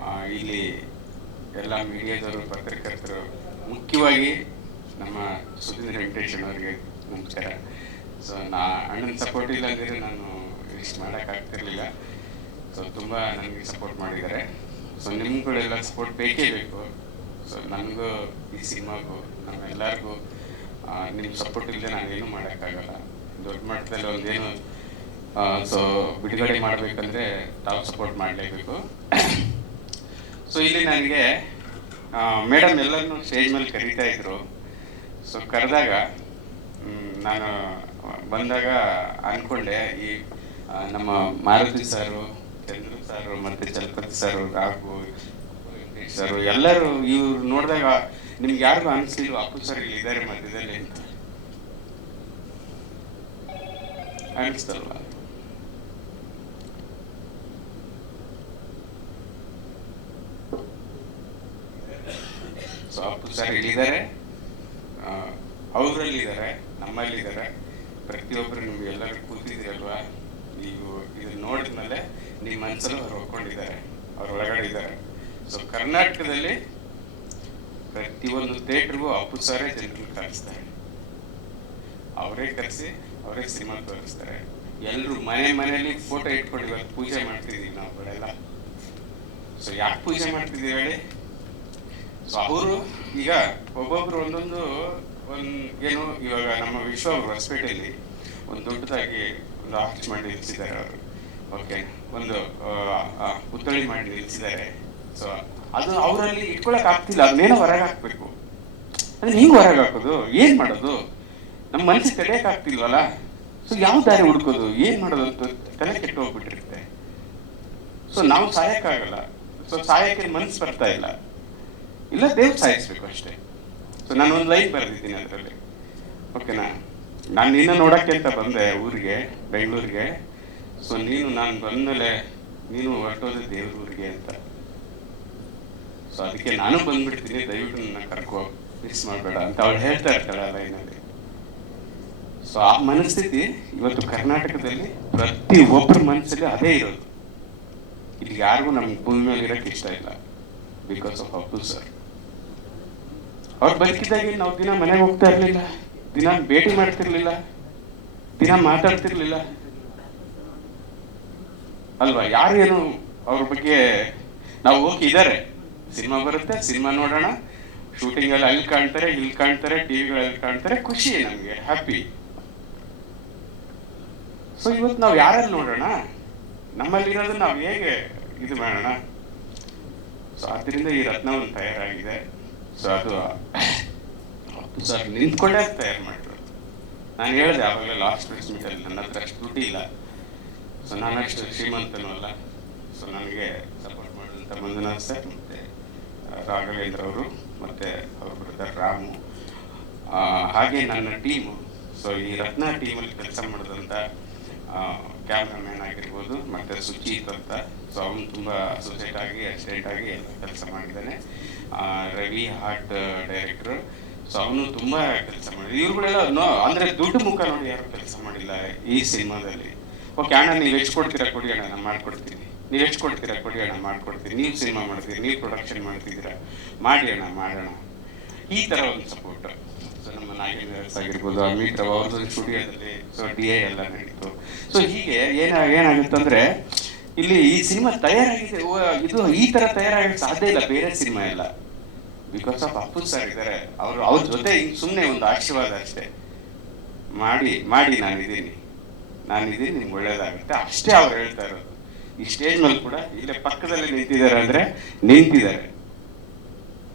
ಆ, ಇಲ್ಲಿ ಎಲ್ಲ ಮೀಡಿಯಾದವರು ಪತ್ರಕರ್ತರು ಮುಖ್ಯವಾಗಿ ನಮ್ಮ ಸುಧೀಂದ್ರ ವೆಂಕಟೇಶನ್ ಅವರಿಗೆ ನಮಸ್ಕಾರ. ಸೊ ನಾ ಅಣ್ಣನ ಸಪೋರ್ಟ್ ಇಲ್ಲ ಅಂದರೆ ನಾನು ಇಷ್ಟು ಮಾಡೋಕ್ಕಾಗ್ತಿರ್ಲಿಲ್ಲ ಸೊ ತುಂಬ ನನಗೆ ಸಪೋರ್ಟ್ ಮಾಡಿದ್ದಾರೆ. ಸೊ ನಿಮ್ಗಳೆಲ್ಲ ಸಪೋರ್ಟ್ ಬೇಕೇ ಬೇಕು. ಸೊ ನನಗೂ ಈ ಸಿನಿಮಾಗೂ ನಮ್ಮೆಲ್ಲರಿಗೂ ನಿಮ್ಮ ಸಪೋರ್ಟ್ ಇಲ್ಲದೆ ನಾನು ಏನೂ ಮಾಡೋಕ್ಕಾಗಲ್ಲ. ದೊಡ್ಡ ಮಟ್ಟದಲ್ಲಿ ಒಂದೇನು ಸೊ ಬಿಡುಗಡೆ ಮಾಡಬೇಕಂದ್ರೆ ತಾವು ಸಪೋರ್ಟ್ ಮಾಡಲೇಬೇಕು. ಸೊ ಇಲ್ಲಿ ನನಗೆ ಮೇಡಮ್ ಎಲ್ಲರನ್ನೂ ಸ್ಟೇಜ್ ಮೇಲೆ ಕರೀತಾ ಇದ್ರು. ಸೊ ಕರೆದಾಗ ನಾನು ಬಂದಾಗ ಅನ್ಕೊಂಡೆ, ಈ ನಮ್ಮ ಮಾರುತಿ ಸಾರು, ಚಂದ್ರು ಸಾರು, ಮತ್ತೆ ಚಲಪತಿ ಸಾರು, ರಾಘು ಸರ್, ಎಲ್ಲರೂ ಇವ್ರು ನೋಡಿದಾಗ ನಿಮ್ಗೆ ಯಾರಿಗೂ ಅನಿಸ್ಲಿಲ್ಲ ಅಪ್ಪು ಸರ್ ಇಲ್ಲಿ ಇದ್ದಾರೆ ಮಧ್ಯದಲ್ಲಿ ಅಂತ? ಅನಿಸ್ತಲ್ವಾ? ಸೊ ಅಪ್ಪು ಸರ್ ಇಲ್ಲಿದ್ದಾರೆ. ಅವರಲ್ಲಿದ್ದಾರೆ ನಮ್ಮಲ್ಲಿದ್ದಾರೆ. ಪ್ರತಿಯೊಬ್ಬರು ನಿಮ್ಗೆ ಎಲ್ಲರೂ ಕೂತಿದ್ದೀರಲ್ವಾ ನೀವು ಇದನ್ನ ನೋಡಿದ್ಮೇಲೆ ನಿಮ್ಮ ಮನಸ್ಸಲ್ಲೂ ಅವ್ರು ಒಪ್ಕೊಂಡಿದ್ದಾರೆ ಅವ್ರ ಒಳಗಡೆ ಇದ್ದಾರೆ. ಸೊ ಕರ್ನಾಟಕದಲ್ಲಿ ಪ್ರತಿಯೊಂದು ಥಿಯೇಟ್ರಿಗೂ ಅಪ್ಪು ಸರೇ ಜನರು ಕರೆಸ್ತಾರೆ. ಅವರೇ ಕರೆಸಿ ಅವರೇ ಸಿನಿಮಾ ತೋರಿಸ್ತಾರೆ. ಎಲ್ಲರೂ ಮನೆ ಮನೆಯಲ್ಲಿ ಫೋಟೋ ಇಟ್ಕೊಂಡು ಇವತ್ತು ಪೂಜೆ ಮಾಡ್ತಿದ್ದೀವಿ ನಾವುಗಳೆಲ್ಲ. ಸೊ ಯಾಕೆ ಪೂಜೆ ಮಾಡ್ತಿದ್ದೀವಿ ಹೇಳಿ? ಸೊ ಅವರು ಈಗ ಒಬ್ಬೊಬ್ರು ಒಂದೊಂದು ಒಂದ್ ಏನು ಇವಾಗ ನಮ್ಮ ವಿಶ್ವ ಹೊಸಪೇಟೆಯಲ್ಲಿ ಒಂದು ದೊಡ್ಡದಾಗಿ ಒಂದು ಆರ್ಚ್ ಮಾಡಿ ನಿಲ್ಸಿದ್ದಾರೆ ಅವರು. ಓಕೆ ಒಂದು ಪುತ್ಥಳಿ ಮಾಡಿ ನಿಲ್ಸಿದ್ದಾರೆ ಸೊ ಅದು ಅವರಲ್ಲಿ ಇಟ್ಕೊಳಕ್ ಆಗ್ತಿಲ್ಲ. ಅದನ್ನೇನೋ ಹೊರಗೆ ಹಾಕ್ಬೇಕು. ಅದನ್ನ ಹಿಂಗ್ ಹೊರಗೆ ಹಾಕೋದು? ಏನ್ ಮಾಡೋದು? ನಮ್ಮ ಮನಸ್ಸಿಗೆ ತಡೆಯಕ್ ಆಗ್ತಿಲ್ವಲ್ಲ? ಸೊ ಯಾವ ದಾರಿ ಹುಡ್ಕೋದು? ಏನ್ ಮಾಡೋದು ಅಂತ ತಲೆ ಕೆಟ್ಟು ಹೋಗ್ಬಿಟ್ಟಿರುತ್ತೆ. ಸೊ ನಾವು ಸಾಯಕ್ಕಾಗಲ್ಲ ಸೊ ಸಾಯಕ್ಕೆ ಮನ್ಸು ಬರ್ತಾ ಇಲ್ಲ. ಇಲ್ಲ, ದೇವ್ರು ಸಾಯಿಸ್ಬೇಕು ಅಷ್ಟೇ. ಸೊ ನಾನು ಒಂದು ಲೈನ್ ಬರೆದಿದ್ದೀನಿ ಅದರಲ್ಲಿ. ಓಕೆನಾ ನಾನು ನಿನ್ನ ನೋಡಕ್ಕೆ ಅಂತ ಬಂದೆ ಊರಿಗೆ, ಬೆಂಗಳೂರಿಗೆ. ಸೊ ನೀನು ನಾನು ಬಂದಮೇಲೆ ನೀನು ಹೊರಟೋದು ದೇವ್ರ ಊರಿಗೆ ಅಂತ. ಸೊ ಅದಕ್ಕೆ ನಾನು ಬಂದ್ಬಿಡ್ತೀನಿ, ದಯವಿಟ್ಟು ನನ್ನ ಕರ್ಕೋ ಮಿಸ್ ಮಾಡಬೇಡ ಅಂತ ಅವಳು ಹೇಳ್ತಾ ಇರ್ತಾಳೆ ಆ ಲೈನಲ್ಲಿ ಸೊ ಆ ಮನಸ್ಥಿತಿ ಇವತ್ತು ಕರ್ನಾಟಕದಲ್ಲಿ ಪ್ರತಿ ಒಬ್ಬರ ಮನಸ್ಸಲ್ಲಿ ಅದೇ ಇರೋದು. ಇಲ್ಲಿ ಯಾರಿಗೂ ನಮ್ಗೆ ಭೂಮಿ ಮೇಲೆ ಇರೋಕ್ಕೆ ಇಷ್ಟ ಇಲ್ಲ. ಬಿಕಾಸ್ ಆಫ್ ಅಬ್ದುಲ್ ಸರ್ ಅವ್ರು ಬದುಕಿದ್ದಾಗೆ ನಾವು ದಿನ ಮನೆಗೆ ಹೋಗ್ತಾ ಇರ್ಲಿಲ್ಲ, ದಿನ ಭೇಟಿ ಮಾಡ್ತಿರ್ಲಿಲ್ಲ, ದಿನ ಮಾತಾಡ್ತಿರ್ಲಿಲ್ಲ. ಅಲ್ವಾ? ಯಾರೇನು ಅವ್ರ ಬಗ್ಗೆ ನಾವು ಹೋಗಿ ಇದಾರೆ. ಸಿನಿಮಾ ಬರುತ್ತೆ, ಸಿನಿಮಾ ನೋಡೋಣ. ಶೂಟಿಂಗ್ ಅಲ್ಲಿ ಅಲ್ಲಿ ಕಾಣ್ತಾರೆ, ಇಲ್ಲಿ ಕಾಣ್ತಾರೆ, ಟಿವಿಗಳಲ್ಲಿ ಕಾಣ್ತಾರೆ, ಖುಷಿ ನಮ್ಗೆ ಹ್ಯಾಪಿ ಸೊ ಇವತ್ತು ನಾವು ಯಾರಲ್ಲಿ ನೋಡೋಣ? ನಮ್ಮಲ್ಲಿರೋದು ನಾವು ಹೇಗೆ ಇದು ಮಾಡೋಣ? ಸೊ ಅದರಿಂದ ಈ ರತ್ನ ಒಂದು ತಯಾರಾಗಿದೆ. ಸೊ ಅದು ಸರ್ ನಿಂತ್ಕೊಂಡೇ ತಯಾರು ಮಾಡಿರೋದು ನಾನು ಹೇಳಿದೆ ಆವಾಗಲೇ ಲಾಸ್ಟ್ ಪ್ರೆಸ್ ಮೀಟಲ್ಲಿ ನನ್ನ ಹತ್ರ ಅಷ್ಟು ದುಡ್ಡು ಇಲ್ಲ. ಸೊ ನಾನು ಅಷ್ಟು ಶ್ರೀಮಂತನೂ ಅಲ್ಲ ಸೊ ನನಗೆ ಸಪೋರ್ಟ್ ಮಾಡಿದಂಥ ಮಂಜುನಾಥ್ ಸರ್ ಮತ್ತು ರಾಘವೇಂದ್ರ ಅವರು ಮತ್ತು ಅವ್ರ ಬ್ರದರ್ ರಾಮು. ಹಾಗೆ ನನ್ನ ಟೀಮು ಸೊ ಈ ರತ್ನ ಟೀಮಲ್ಲಿ ಕೆಲಸ ಮಾಡಿದಂಥ ಕ್ಯಾಮ್ರಾಮ್ಯಾನ್ ಆಗಿರ್ಬೋದು ಮತ್ತು ಸುಚಿತ್ ಅಂತ. ಸೊ ಅವನು ತುಂಬ ಅಸೋಸಿಯೇಟ್ ಆಗಿ ಅಸಿಸ್ಟೆಂಟ್ ಆಗಿ ಎಲ್ಲ ಕೆಲಸ ಮಾಡಿದ್ದಾನೆ. ರವಿ ಹಾರ್ಟ್ ಡೈರೆಕ್ಟರ್ ಸೊ ಅವನು ತುಂಬಾ ಕೆಲಸ ಮಾಡಿದ್ರು ಇವ್ರುಗಳೆಲ್ಲ ಅಂದ್ರೆ ದುಡ್ಡು ಮುಖ ನೋಡಿ ಯಾರು ಕೆಲಸ ಮಾಡಿಲ್ಲ ಈ ಸಿನಿಮಾದಲ್ಲಿ. ಓಕೆ ಅಣ್ಣ ನೀವು ಎಷ್ಟು ಕೊಡ್ತೀರಾ ಕೊಡಿ ಅಣ್ಣ, ನಾನು ಮಾಡ್ಕೊಡ್ತೀನಿ. ನೀವು ಎಷ್ಟು ಕೊಡ್ತೀರಾ ಕೊಡಿ ಅಣ್ಣ, ಮಾಡ್ಕೊಡ್ತೀನಿ. ನೀವು ಸಿನಿಮಾ ಮಾಡ್ತೀರಿ, ನೀವು ಪ್ರೊಡಕ್ಷನ್ ಮಾಡ್ತಿದ್ದೀರಾ. ಮಾಡಿ ಅಣ್ಣ, ಮಾಡೋಣ. ಈ ತರ ಒಂದು ಸಪೋರ್ಟ್ ಸೊ ನಮ್ಮ ನಾಗೇಂದ್ರ ಆಗಿರ್ಬೋದು, ಅಮಿತ್ ರಾವ್ ಅವ್ರದ್ದು ಸ್ಟುಡಿಯೋದಲ್ಲಿ ಸೊ ಡಿ ಎ ಎಲ್ಲ ನಡೀತು. ಸೊ ಹೀಗೆ ಏನ, ಏನಾಗುತ್ತಂದ್ರೆ, ಇಲ್ಲಿ ಈ ಸಿನಿಮಾ ತಯಾರಾಗಿದೆ. ಇದು ಈ ತರ ತಯಾರಾಗಕ್ಕೆ ಸಾಧ್ಯ ಇಲ್ಲ, ಬೇರೆ ಸಿನಿಮಾ ಎಲ್ಲ. ಬಿಕಾಸ್ ಆಫ್ ಅಪ್ಪು ಸರ್ ಇದ್ದಾರೆ. ಅವರು ಅವ್ರ ಜೊತೆ ಹಿಂಗೆ ಸುಮ್ಮನೆ ಒಂದು ಆಶೀರ್ವಾದ ಅಷ್ಟೇ. ಮಾಡಿ ಮಾಡಿ ನಾನಿದ್ದೀನಿ ನಾನಿದ್ದೀನಿ ನಿಮ್ಗೆ ಒಳ್ಳೇದಾಗುತ್ತೆ. ಅಷ್ಟೇ ಅವ್ರು ಹೇಳ್ತಾ ಇರೋದು. ಈ ಸ್ಟೇಜ್ ಮೇಲೆ ಕೂಡ ಇಲ್ಲೇ ಪಕ್ಕದಲ್ಲಿ ನಿಂತಿದ್ದಾರೆ ಅಂದರೆ ನಿಂತಿದ್ದಾರೆ.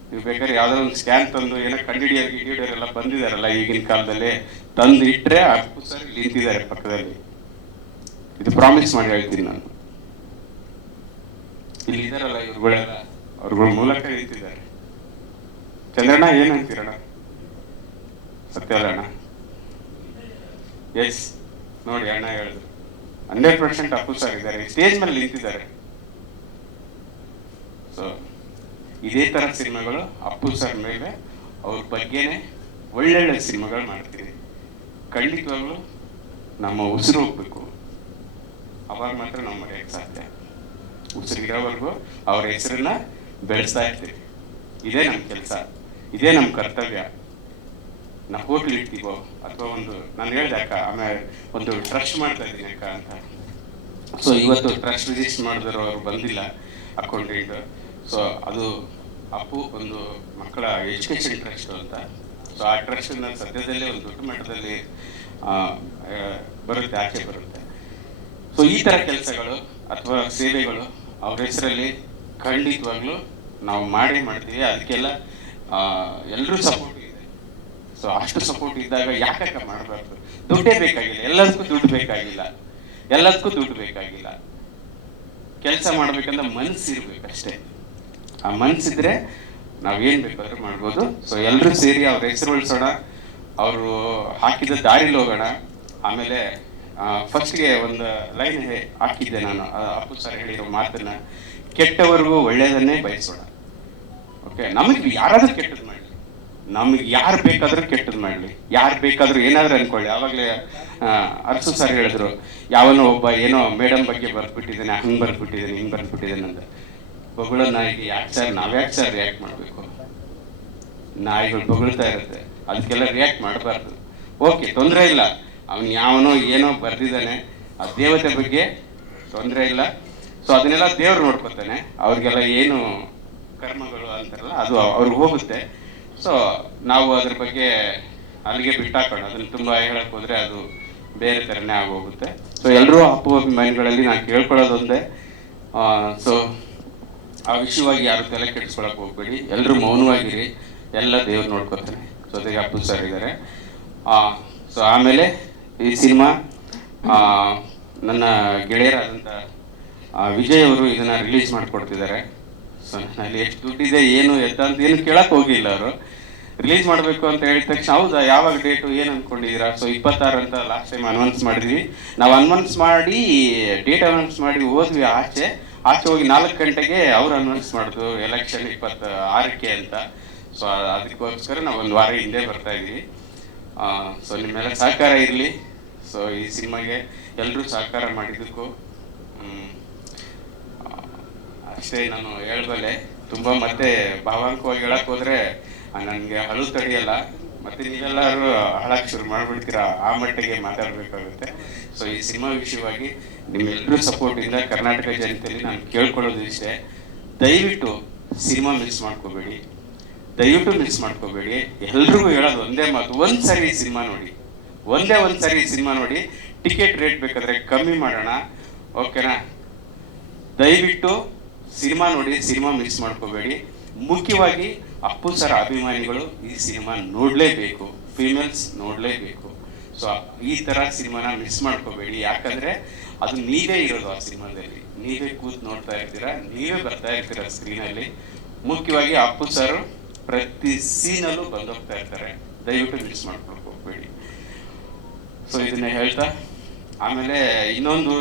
ನೀವು ಬೇಕಾದ್ರೆ ಯಾವುದೋ ಒಂದು ಸ್ಕ್ಯಾನ್ ತಂದು, ಏನೋ ಕಂಡಿಡಿಯೋರು ಗಿಡಿಯೋರೆಲ್ಲ ಬಂದಿದಾರಲ್ಲ ಈಗಿನ ಕಾಲದಲ್ಲಿ. ತಂದು ಇಟ್ಟರೆ ಅಪ್ಪು ಸರ್ ನಿಂತಿದ್ದಾರೆ ಪಕ್ಕದಲ್ಲಿ. ಇದು ಪ್ರಾಮಿಸ್ ಮಾಡಿ ಹೇಳ್ತೀನಿ ನಾನು. ಇಲ್ಲಿ ಇದಾರಲ್ಲ ಇವ್ರುಗಳೆಲ್ಲ ಅವ್ರಗಳ ಮೂಲಕ ನಿಂತಿದ್ದಾರೆ. ಚಂದ್ರಣ್ಣ, ಏನು ಅಂತೀರಣ್ಣ? ಸತ್ಯ ಅಣ್ಣ ಎಸ್ ನೋಡಿ ಅಣ್ಣ ಹೇಳಿದ್ರು. ಹಂಡ್ರೆಡ್ ಪರ್ಸೆಂಟ್ ಅಪ್ಪು ಸರ್ ಇದ್ದಾರೆ. ಸ್ಟೇಜ್ ಮೇಲೆ ನಿಂತಿದ್ದಾರೆ. ಸೊ ಇದೇ ತರ ಸಿನಿಮಾಗಳು ಅಪ್ಪು ಸರ್ ಮೇಲೆ ಅವ್ರ ಬಗ್ಗೆನೆ ಒಳ್ಳೊಳ್ಳೆ ಸಿನಿಮಾಗಳು ಮಾಡ್ತೀವಿ ಖಂಡಿತವಾಗ್ಲೂ ನಮ್ಮ ಉಸಿರು ಹೋಗ್ಬೇಕು ಅವಾಗ ಮಾತ್ರ ನಾವು ಮರೆಯಕ್ಕೆ ಸಾಧ್ಯ. ಉಸಿರಿರೋವರೆಗೂ ಅವ್ರ ಹೆಸರನ್ನ ಬೆಳೆಸ್ತಾ ಇರ್ತೀವಿ. ಇದೇ ನಮ್ಮ ಕೆಲಸ. ಇದೇ ನಮ್ಮ ಕರ್ತವ್ಯ. ನಾವು ಹೋಟ್ಲ್ ಇಡ್ತೀವೋ ಅಥವಾ ಒಂದು, ನಾನು ಹೇಳ್ದೆ ಅಕ್ಕ ಆಮೇಲೆ ಒಂದು ಟ್ರಸ್ಟ್ ಮಾಡ್ತಾ ಇದ್ದೀನಿ ಅಕ್ಕ ಅಂತ. ಸೊ ಇವತ್ತು ಟ್ರಸ್ಟ್ ರಿಜಿಸ್ಟರ್ ಮಾಡಿದ್ರು ಅವರು ಬಂದಿಲ್ಲ ಅಕೌಂಟೆಂಟ್ ಸೊ ಅದು ಅಪ್ಪು ಒಂದು ಮಕ್ಕಳ ಎಜುಕೇಷನ್ ಟ್ರಸ್ಟ್ ಅಂತ. ಸೊ ಆ ಟ್ರಸ್ಟ್ನ ಸದ್ಯದಲ್ಲೇ ಒಂದು ದೊಡ್ಡ ಮಟ್ಟದಲ್ಲಿ ಬರುತ್ತೆ, ಆಚೆ ಬರುತ್ತೆ. ಸೊ ಈ ಥರ ಕೆಲಸಗಳು ಅಥವಾ ಸೇವೆಗಳು ಅವ್ರ ಹೆಸರಲ್ಲಿ ಖಂಡಿತವಾಗ್ಲೂ ನಾವು ಮಾಡೇ ಮಾಡ್ತೀವಿ. ಅದಕ್ಕೆಲ್ಲ ಎಲ್ಲರೂ ಸಪೋರ್ಟ್ ಇದೆ ಸೊ ಅಷ್ಟು ಸಪೋರ್ಟ್ ಇದ್ದಾಗ ಯಾಕೆ ಮಾಡಬಾರ್ದು? ದುಡ್ಡೇ ಬೇಕಾಗಿಲ್ಲ. ಎಲ್ಲದಕ್ಕೂ ದುಡ್ಡು ಬೇಕಾಗಿಲ್ಲ. ಎಲ್ಲದಕ್ಕೂ ದುಡ್ಡು ಬೇಕಾಗಿಲ್ಲ. ಕೆಲಸ ಮಾಡ್ಬೇಕಂದ್ರೆ ಮನಸ್ಸು ಅಷ್ಟೇ ಆ ಮನಸ್ಸಿದ್ರೆ ನಾವೇನ್ ಬೇಕಾದ್ರೂ ಮಾಡ್ಬೋದು. ಸೊ ಎಲ್ಲರೂ ಸೇರಿ ಅವ್ರ ಹೆಸರು ಉಳಿಸೋಣ. ಅವರು ಹಾಕಿದ ದಾರಿಲಿ ಹೋಗೋಣ. ಆಮೇಲೆ ಫಸ್ಟ್ಗೆ ಒಂದು ಲೈನ್ ಹಾಕಿದ್ದೆ ನಾನು. ಅಪ್ಪು ಸರ್ ಹೇಳಿರೋ ಮಾತನ್ನ. ಕೆಟ್ಟವರಿಗೂ ಒಳ್ಳೆಯದನ್ನೇ ಬಯಸೋಣ. ಓಕೆ ನಮಗೆ ಯಾರಾದ್ರೂ ಕೆಟ್ಟದ್ದು ಮಾಡಲಿ. ನಮಗೆ ಯಾರು ಬೇಕಾದ್ರೂ ಕೆಟ್ಟದ್ದು ಮಾಡಲಿ. ಯಾರು ಬೇಕಾದ್ರೂ ಏನಾದರೂ ಅನ್ಕೊಳ್ಳಿ. ಆವಾಗಲೇ ಅರಸು ಸರ್ ಹೇಳಿದ್ರು, ಯಾವನೋ ಒಬ್ಬ ಏನೋ ಮೇಡಮ್ ಬಗ್ಗೆ ಬರ್ದ್ಬಿಟ್ಟಿದ್ದಾನೆ, ಹಂಗೆ ಬರ್ದ್ಬಿಟ್ಟಿದ್ದಾನೆ, ಹಿಂಗೆ ಬರ್ದ್ಬಿಟ್ಟಿದ್ದಾನೆ ಅಂತ. ಬೊಗಳ ನಾಯಿಗೆ ಯಾಕೆ ಸರ್ ನಾವ್ಯಾಕೆ ಸರ್ ರಿಯಾಕ್ಟ್ ಮಾಡಬೇಕು? ನಾಯಿಗಳು ಬೊಗಳ್ತಾ ಇರುತ್ತೆ. ಅದಕ್ಕೆಲ್ಲ ರಿಯಾಕ್ಟ್ ಮಾಡಬಾರ್ದು. ಓಕೆ ತೊಂದರೆ ಇಲ್ಲ. ಅವನು ಯಾವನೋ ಏನೋ ಬರ್ದಿದ್ದಾನೆ. ಆ ದೇವತೆ ಬಗ್ಗೆ ತೊಂದರೆ ಇಲ್ಲ. ಸೊ ಅದನ್ನೆಲ್ಲ ದೇವ್ರು ನೋಡ್ಕೊತಾನೆ. ಅವ್ರಿಗೆಲ್ಲ ಏನು ಕರ್ಮಗಳು ಅಂತಾರಲ್ಲ ಅದು ಅವ್ರಿಗೆ ಹೋಗುತ್ತೆ. ಸೊ ನಾವು ಅದ್ರ ಬಗ್ಗೆ ಅಲ್ಲಿಗೆ ಬಿಟ್ಟಾಕೋಣ. ಅದನ್ನ ತುಂಬಾ ಹೇಳಕ್ ಹೋದ್ರೆ ಅದು ಬೇರೆ ಥರನೇ ಆಗೋಗುತ್ತೆ. ಸೊ ಎಲ್ಲರೂ ಮೈಂಡ್ಗಳಲ್ಲಿ ನಾನು ಕೇಳ್ಕೊಳ್ಳೋದೊಂದೇ. ಸೊ ಆ ವಿಷಯವಾಗಿ ಯಾರು ತಲೆ ಕೆಡಿಸ್ಕೊಳಕ್ ಹೋಗ್ಬೇಡಿ. ಎಲ್ಲರೂ ಮೌನವಾಗಿರಿ. ಎಲ್ಲ ದೇವ್ರು ನೋಡ್ಕೊತಾನೆ. ಜೊತೆಗೆ ಅಪ್ಪು ಸರ್ ಇದ್ದಾರೆ ಸೊ ಆಮೇಲೆ ಈ ಸಿನಿಮಾ ನನ್ನ ಗೆಳೆಯರಾದಂಥ ಆ, ವಿಜಯ್ ಅವರು ಇದನ್ನ ರಿಲೀಸ್ ಮಾಡಿಕೊಡ್ತಿದ್ದಾರೆ. ಸೊ ನನ್ನಲ್ಲಿ ಎಷ್ಟು ದುಡ್ಡಿದೆ ಏನು ಎತ್ತ ಅಂತ ಏನು ಕೇಳಕ್ ಹೋಗಿಲ್ಲ ಅವರು. ರಿಲೀಸ್ ಮಾಡಬೇಕು ಅಂತ ಹೇಳಿದ ತಕ್ಷಣ, ಹೌದಾ, ಯಾವಾಗ ಡೇಟು ಏನು ಅನ್ಕೊಂಡಿದ್ದೀರಾ? ಸೊ ಇಪ್ಪತ್ತಾರು ಅಂತ ಲಾಸ್ಟ್ ಟೈಮ್ ಅನೌನ್ಸ್ ಮಾಡಿದ್ವಿ. ನಾವು ಅನೌನ್ಸ್ ಮಾಡಿ ಡೇಟ್ ಅನೌನ್ಸ್ ಮಾಡಿ ಹೋದ್ವಿ ಆಚೆ. ಆಚೆ ಹೋಗಿ ನಾಲ್ಕು ಗಂಟೆಗೆ ಅವ್ರು ಅನೌನ್ಸ್ ಮಾಡಿದ್ರು ಎಲೆಕ್ಷನ್ ಇಪ್ಪತ್ತ ಆರಕ್ಕೆ ಅಂತ. ಸೊ ಅದಕ್ಕೋಸ್ಕರ ನಾವು ಒಂದು ವಾರ ಹಿಂದೆ ಬರ್ತಾ ಇದೀವಿ. ಸೊ ನಿಮ್ಮೆಲ್ಲ ಸಹಕಾರ ಇರಲಿ. ಸೊ ಈ ಸಿನಿಮಾಗೆ ಎಲ್ಲರೂ ಸಹಕಾರ ಮಾಡಿದ್ದಕ್ಕೂ ಅಷ್ಟೇ ನಾನು ಹೇಳ್ಬಲ್ಲೆ ತುಂಬಾ ಮತ್ತೆ ಭಾವಾಂಕವಾಗಿ ಹೇಳಕ್ ಹೋದ್ರೆ ನನಗೆ ಹಳು ತಡೆಯಲ್ಲ. ಮತ್ತೆ ನೀವೆಲ್ಲರೂ ಹಾಳಾಕ್ ಶುರು ಮಾಡ್ಬಿಡ್ತೀರಾ? ಆ ಮಟ್ಟಿಗೆ ಮಾತಾಡ್ಬೇಕಾಗುತ್ತೆ. ಸೊ ಈ ಸಿನಿಮಾ ವಿಷಯವಾಗಿ ನಿಮ್ಮೆಲ್ಲರೂ ಸಪೋರ್ಟ್ ಇಂದ ಕರ್ನಾಟಕ ಜನತೆಯಲ್ಲಿ ನಾನು ಕೇಳ್ಕೊಳ್ಳೋದು ಇಷ್ಟೇ. ದಯವಿಟ್ಟು ಸಿನಿಮಾ ಮಿಸ್ ಮಾಡ್ಕೋಬೇಡಿ. ದಯವಿಟ್ಟು ಮಿಸ್ ಮಾಡ್ಕೋಬೇಡಿ. ಎಲ್ರಿಗೂ ಹೇಳೋದು ಒಂದೇ ಮಾತು ಒಂದ್ ಸರಿ ಸಿನಿಮಾ ನೋಡಿ. ಒಂದೇ ಒಂದ್ ಸರಿ ಸಿನಿಮಾ ನೋಡಿ. ಟಿಕೆಟ್ ರೇಟ್ ಬೇಕಾದ್ರೆ ಕಮ್ಮಿ ಮಾಡೋಣ. ಓಕೆನಾ? ದಯವಿಟ್ಟು ಸಿನಿಮಾ ನೋಡಿ, ಸಿನಿಮಾ ಮಿಸ್ ಮಾಡ್ಕೋಬೇಡಿ. ಮುಖ್ಯವಾಗಿ ಅಪ್ಪು ಸರ್ ಅಭಿಮಾನಿಗಳು ಈ ಸಿನಿಮಾ ನೋಡ್ಲೇಬೇಕು ಫೀಮೇಲ್ಸ್ ನೋಡ್ಲೇಬೇಕು. ಸೊ ಈ ತರ ಸಿನಿಮಾನ ಮಿಸ್ ಮಾಡ್ಕೋಬೇಡಿ. ಯಾಕಂದ್ರೆ ಅದು ನೀವೇ ಇರೋದು ಆ ಸಿನಿಮಾದಲ್ಲಿ. ನೀವೇ ಕೂತ್ ನೋಡ್ತಾ ಇರ್ತೀರಾ, ನೀವೇ ಬರ್ತಾ ಇರ್ತೀರಾ ಸ್ಕ್ರೀನಲ್ಲಿ ಮುಖ್ಯವಾಗಿ ಅಪ್ಪು ಸರ್ ಪ್ರತಿ ಸೀನಲ್ಲೂ ಬಂದೋಗ್ತಾ ಇರ್ತಾರೆ. ದಯವಿಟ್ಟು ಮಿಸ್ ಮಾಡ್ಕೊಂಡು ಹೋಗ್ಬೇಡಿ. ಸೊ ಇದನ್ನ ಹೇಳ್ತಾ, ಆಮೇಲೆ ಇನ್ನೊಂದು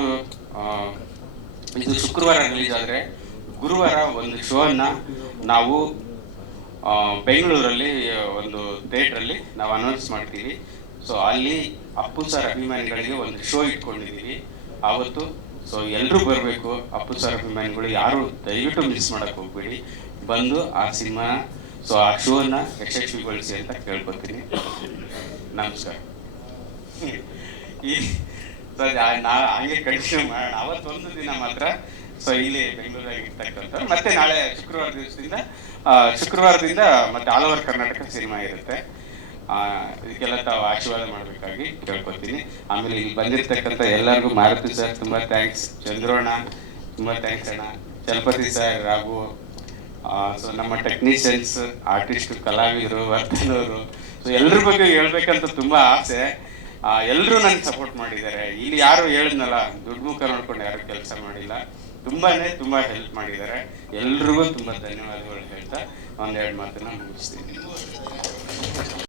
ಇದು ಶುಕ್ರವಾರ ರಿಲೀಸ್ ಆದ್ರೆ ಗುರುವಾರ ಒಂದು ಶೋ ಅನ್ನ ನಾವು ಬೆಂಗಳೂರಲ್ಲಿ ಒಂದು ಥಿಯೇಟ್ರಲ್ಲಿ ನಾವು ಅನೌನ್ಸ್ ಮಾಡ್ತೀವಿ. ಸೊ ಅಲ್ಲಿ ಅಪ್ಪು ಸರ್ ಅಭಿಮಾನಿಗಳಿಗೆ ಒಂದು ಶೋ ಇಟ್ಕೊಂಡಿದ್ದೀವಿ. ಆವತ್ತು ಸೊ ಎಲ್ಲರೂ ಬರಬೇಕು ಅಪ್ಪು ಸರ್ ಅಭಿಮಾನಿಗಳು. ಯಾರು ದಯವಿಟ್ಟು ಮಿಸ್ ಮಾಡಕ್ ಹೋಗ್ಬೇಡಿ. ಬಂದು ಆ ಸಿನಿಮಾ ಸೊ ಆ ಶೋನ ಯಶಸ್ವಿಗೊಳಿಸಿ ಅಂತ ಕೇಳ್ಕೊತೀನಿ. ನಮಸ್ಕಾರ. ಈ ಸರ್ ನಾ, ಹಂಗೆ ಕಂಟಿನ್ಯೂ ಮಾಡೋಣ. ಅವತ್ತೊಂದು ದಿನ ಮಾತ್ರ ಸೊ ಇಲ್ಲಿ ಬೆಂಗಳೂರಲ್ಲಿ ಇರ್ತಕ್ಕಂಥ ಮತ್ತೆ ನಾಳೆ ಶುಕ್ರವಾರ ದಿವಸದಿಂದ ಶುಕ್ರವಾರದಿಂದ ಮತ್ತೆ ಆಲ್ ಓವರ್ ಕರ್ನಾಟಕ ಸಿನಿಮಾ ಇರುತ್ತೆ. ಇದಕ್ಕೆಲ್ಲ ತಾವು ಆಶೀರ್ವಾದ ಮಾಡಬೇಕಾಗಿ ಕೇಳ್ಕೊತೀನಿ ಆಮೇಲೆ ಇಲ್ಲಿ ಬಂದಿರ್ತಕ್ಕಂಥ ಎಲ್ಲರಿಗೂ ಮಾರುತಿ ಸರ್ ತುಂಬಾ ಥ್ಯಾಂಕ್ಸ್ ಚಂದ್ರೋಣ ತುಂಬಾ ಥ್ಯಾಂಕ್ಸ್ ಅಣ್ಣ. ಚಲಪತಿ ಸರ್ ರಾಘು ಸೊ ನಮ್ಮ ಟೆಕ್ನಿಷಿಯನ್ಸ್ ಆರ್ಟಿಸ್ಟ್ ಕಲಾವಿದರು ವರ್ತನವರು ಸೊ ಎಲ್ಲರ ಬಗ್ಗೆ ಹೇಳ್ಬೇಕಂತ ತುಂಬಾ ಆಸೆ. ಎಲ್ಲರೂ ನನಗೆ ಸಪೋರ್ಟ್ ಮಾಡಿದ್ದಾರೆ. ಇಲ್ಲಿ ಯಾರು ಹೇಳಿದ್ನಲ್ಲ ದುಡ್ಡು ಮುಖ ನೋಡ್ಕೊಂಡು ಯಾರು ಕೆಲಸ ಮಾಡಿಲ್ಲ. ತುಂಬಾನೇ ತುಂಬಾ ಹೆಲ್ಪ್ ಮಾಡಿದ್ದಾರೆ. ಎಲ್ರಿಗೂ ತುಂಬಾ ಧನ್ಯವಾದಗಳು ಹೇಳ್ತಾ ಒಂದೆರಡು ಮಾತನ್ನ ಮುಗಿಸ್ತೀನಿ.